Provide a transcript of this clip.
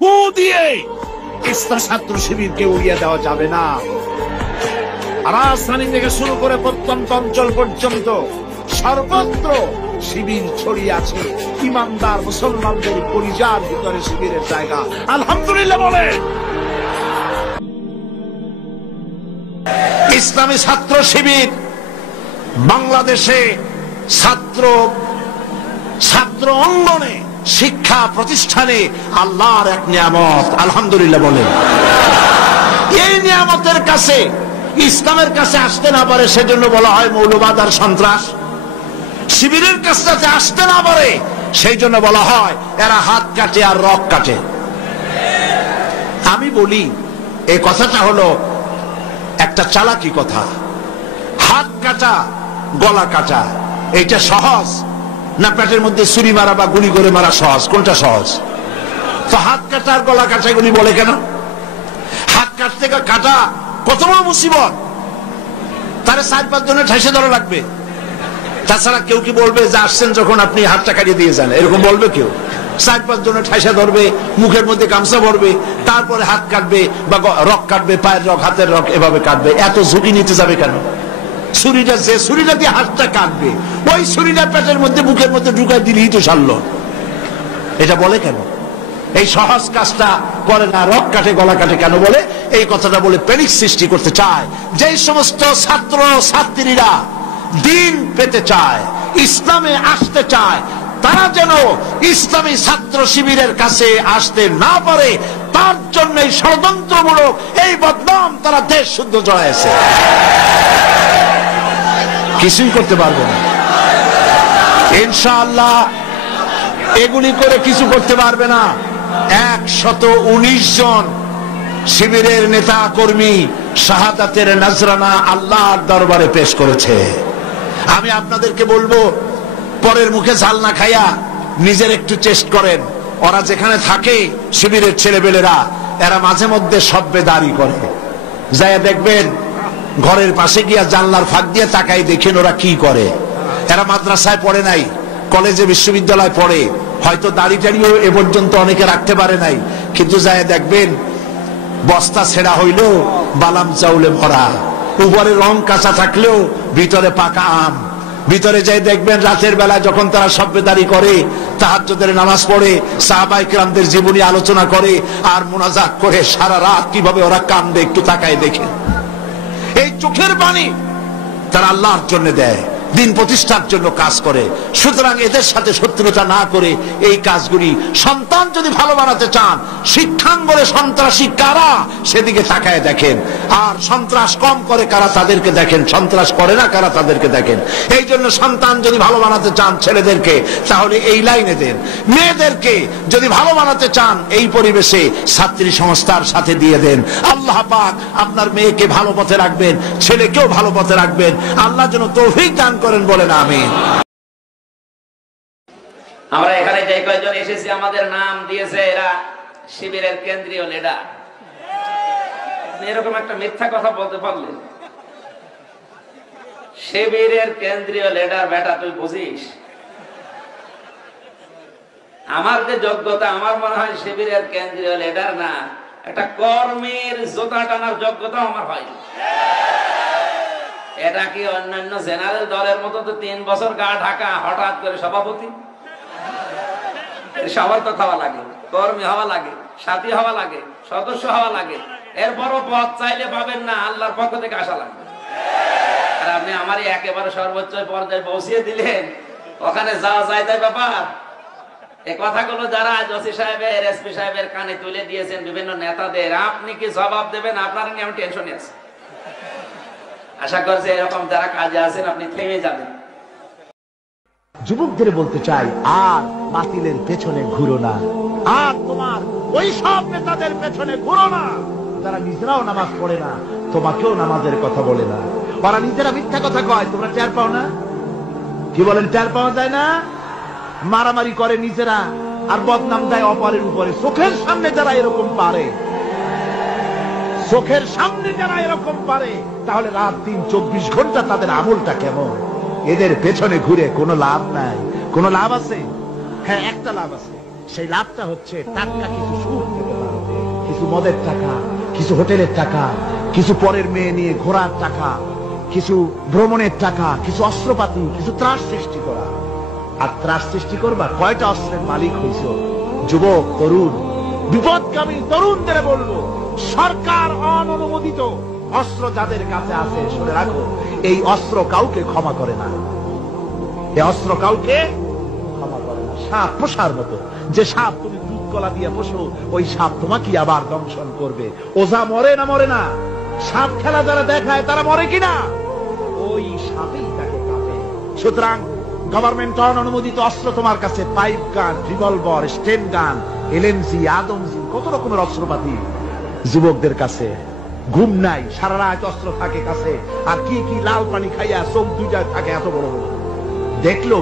ফু দিয়ে ইসলামী ছাত্র শিবিরকে উড়িয়ে দেওয়া যাবে না। রাজধানী থেকে শুরু করে প্রত্যন্ত অঞ্চল পর্যন্ত সর্বত্র শিবির ছড়িয়ে আছে। ইমানদার মুসলমানদের পরিজার ভিতরে শিবিরের জায়গা। আলহামদুলিল্লাহ বলে। ইসলামী ছাত্র শিবির বাংলাদেশে ছাত্র অঙ্গনে শিক্ষা প্রতিষ্ঠানে আল্লাহর এক নিয়ামত। আলহামদুলিল্লাহ বলে। এই নিয়ামতের কাছে, ইসলামের কাছে আসতে না পারে সেজন্য বলা হয় মৌলবাদ আর সন্ত্রাস। শিবিরের কাছে আসতে না পারে সেই জন্য বলা হয় এরা হাত কাটে আর রক কাটে। আমি বলি এই কথাটা হলো একটা চালাকি কথা। হাত কাটা গলা কাটা এইটা সহজ না পেটের মধ্যে ছুরি মারা বা গুলি করে মারা সহজ? কোনটা সহজ? তো হাত কাটা আর গলা কাটা গুলি বলে কেন? হাত কাটতে কাটা কত বড় মুসিবত, তারে 4-5 জনের ঠাইসে ধরা লাগবে। তাছাড়া কেউ কি বলবে যে আসছেন যখন আপনি হাতটা কাটিয়ে দিয়ে যান, এরকম বলবে কেউ? 4-5 জনের ঠাইসা ধরবে, মুখের মধ্যে গামছা ভরবে, তারপরে হাত কাটবে বা রক কাটবে, পায়ের রক, হাতের রক, এভাবে কাটবে। এত ঝুঁকি নিতে যাবে কেন? ছুরিটা দিয়ে হাতটা কাটবে, ওই ছুরিটা পেটের মধ্যে মুখের মধ্যে ঢুকাই দিলেই তো সারলো। এটা বলে কেন? এই সহজ কাজটা করে না, রক কাটে গলা কাটে কেন বলে? এই কথাটা বলে প্যানিক সৃষ্টি করতে চায়। যে সমস্ত ছাত্র ছাত্রীরা দিন পেতে চায়, ইসলামে আসতে চায়, তারা যেন ইসলামী ছাত্র শিবিরের কাছে আসতে না পারে, তার জন্য ষড়যন্ত্রমূলক এই বদনাম তারা দেশ শুদ্ধ জড়াইছে। কিছুই করতে পারবে না ইনশাআল্লাহ। এগুলি করে কিছু করতে পারবে না। 119 জন শিবিরের নেতা কর্মী শাহাদাতের নজরানা আল্লাহর দরবারে পেশ করেছে। আমি আপনাদেরকে বলবো, পরের মুখে ঝাল না খাইয়া নিজের একটু চেষ্টা করেন। ওরা যেখানে থাকে শিবিরের ছেলেবেলেরা, এরা মাঝে মধ্যে সব্বেদারি করে। যাইয়া দেখবেন ঘরের পাশে গিয়া জানলার ফাঁক দিয়ে তাকাই দেখেন ওরা কি করে। এরা মাদ্রাসায় পড়ে নাই, কলেজে বিশ্ববিদ্যালয় পড়ে, হয়তো দাড়ি টাড়িও এ পর্যন্ত অনেকে রাখতে পারে নাই, কিন্তু যাইয়া দেখবেন বস্তা ছেঁড়া হইলেও বালাম চাউলে ভরা, উপরে রং কাঁচা থাকলেও ভিতরে পাকা আম। ভিতরে যাই দেখবেন রাতের বেলা যখন তারা সব্বেদারি করে, তাহাজ্জুদের নামাজ পড়ে, সাহাবায়ে কেরামদের জীবনী আলোচনা করে আর মুনাজাত করে, সারা রাত কিভাবে ওরা কান্দে একটু তাকায় দেখে। এই চোখের পানি তারা আল্লাহর জন্য দেয়, দিন প্রতিষ্ঠার জন্য কাজ করে। সুতরাং এদের সাথে শত্রুতা না করে এই কাজগুলি, সন্তান যদি ভালো বানাতে চান, শিক্ষাঙ্গনে সন্ত্রাসী কারা সেদিকে তাকায় দেখেন, আর সন্ত্রাস কম করে কারা তাদেরকে দেখেন, সন্ত্রাস করে না কারা তাদেরকে দেখেন। এই জন্য সন্তান যদি ভালো বানাতে চান ছেলেদেরকে, তাহলে এই লাইনে দেন। মেয়েদেরকে যদি ভালো বানাতে চান এই পরিবেশে ছাত্রী সংস্থার সাথে দিয়ে দেন। আল্লাহ পাক আপনার মেয়েকে ভালো পথে রাখবেন, ছেলেকেও ভালো পথে রাখবেন। আল্লাহ যেন তৌফিক দান করেন, বলেন আমিন। আমরা এখানে যে কয়েকজন এসেছি আমাদের নাম দিয়েছে এরা শিবিরের কেন্দ্রীয় লিডার। এরকম একটা মিথ্যা কথা বলতে পারলে? শিবিরের কেন্দ্রীয় লিডার বেটা তুই বুঝিস? আমার যে যোগ্যতা, আমার মনে হয় শিবিরের কেন্দ্রীয় লিডার না, একটা কর্মীর জোতা টানার যোগ্যতা আমার হয়। এটা কি অন্যান্য জেনারেল দলের মতো তো 3 বছর গা ঢাকা, হঠাৎ করে সভাপতি? সবার তো খাওয়া লাগে, কর্মী হওয়া লাগে, সাথী হওয়া লাগে, সদস্য হওয়া লাগে, এরপরও পদ চাইলে পাবেন না, আল্লাহর পক্ষ থেকে আসা লাগবে। আর আপনি আমার একেবারে সর্বোচ্চ পর্যায়ে পৌঁছিয়ে দিলেন, ওখানে যাওয়া যায় তাই ব্যাপার। এই কথাগুলো যারা জসি সাহেবের, এসপি সাহেবের কানে তুলে দিয়েছেন বিভিন্ন নেতাদের, আপনি কি জবাব দেবেন? আপনার নিয়ে আমি টেনশনে আছি। আশা করছি এরকম যারা কাজে আছেন আপনি থেমে যাবেন। যুবকদের বলতে চাই, আর বাতিলের পেছনে ঘুরো না, আর তোমার ওই সব নেতাদের পেছনে ঘুরো না যারা নিজেরাও নামাজ পড়ে না, তোমাকেও নামাজের কথা বলে না। ওরা নিজেরা মিথ্যা কথা কয়, তোমরা টের পাও না? কি বলেন, টের পাওয়া যায় না? মারামারি করে নিজেরা আর বদনাম দেয় অপরের উপরে। চোখের সামনে যারা এরকম পারে, চোখের সামনে যারা এরকম পারে, তাহলে রাত দিন 24 ঘন্টা তাদের আমলটা কেমন? এদের পেছনে ঘুরে কোনো লাভ নাই। কোনো লাভ আছে? হ্যাঁ, একটা লাভ আছে। সেই লাভটা হচ্ছে টাকা কিছু সুদ থেকে পাবে, কিছু মদের টাকা, কিছু হোটেলের টাকা, কিছু পরের মেয়ে নিয়ে ঘোরার টাকা, কিছু ভ্রমণের টাকা, কিছু অস্ত্রপাতি, কিছু ত্রাস সৃষ্টি করা। আর ত্রাস সৃষ্টি করবা, কয়টা অস্ত্রের মালিক হইছ? যুবক, তরুণ, বিপদগামী তরুণদের বলবো, সরকার অননুমোদিত অস্ত্র যাদের কাছে আছে, শুনে রাখো, এই অস্ত্র কাউকে ক্ষমা করে না। এই অস্ত্র কাউকে ক্ষমা করে না। সাপ পোষার মতো, যে সাপ তুমি দুধ কলা দিয়ে পোষো, ওই সাপ তোমাকে আবার দংশন করবে। ওঝা মরে না মরে না, সাপ খেলা যারা দেখায় তারা মরে কিনা, ওই সাপেই তাকে কাটে। সুতরাং গভর্নমেন্ট অনুমোদিত অস্ত্র তোমার কাছে, পাইপ গান, রিভলভার, স্টেন গান, এলএমজি, আদমজি, কত রকমের অস্ত্রপাতি যুবকদের কাছে। ঘুম নাই, সারা রাত অস্ত্র থাকে কাছে, আর কি কি লাল পানি খাইয়া চোখ দুইটা থাকে এত বড় বড়, দেখলেও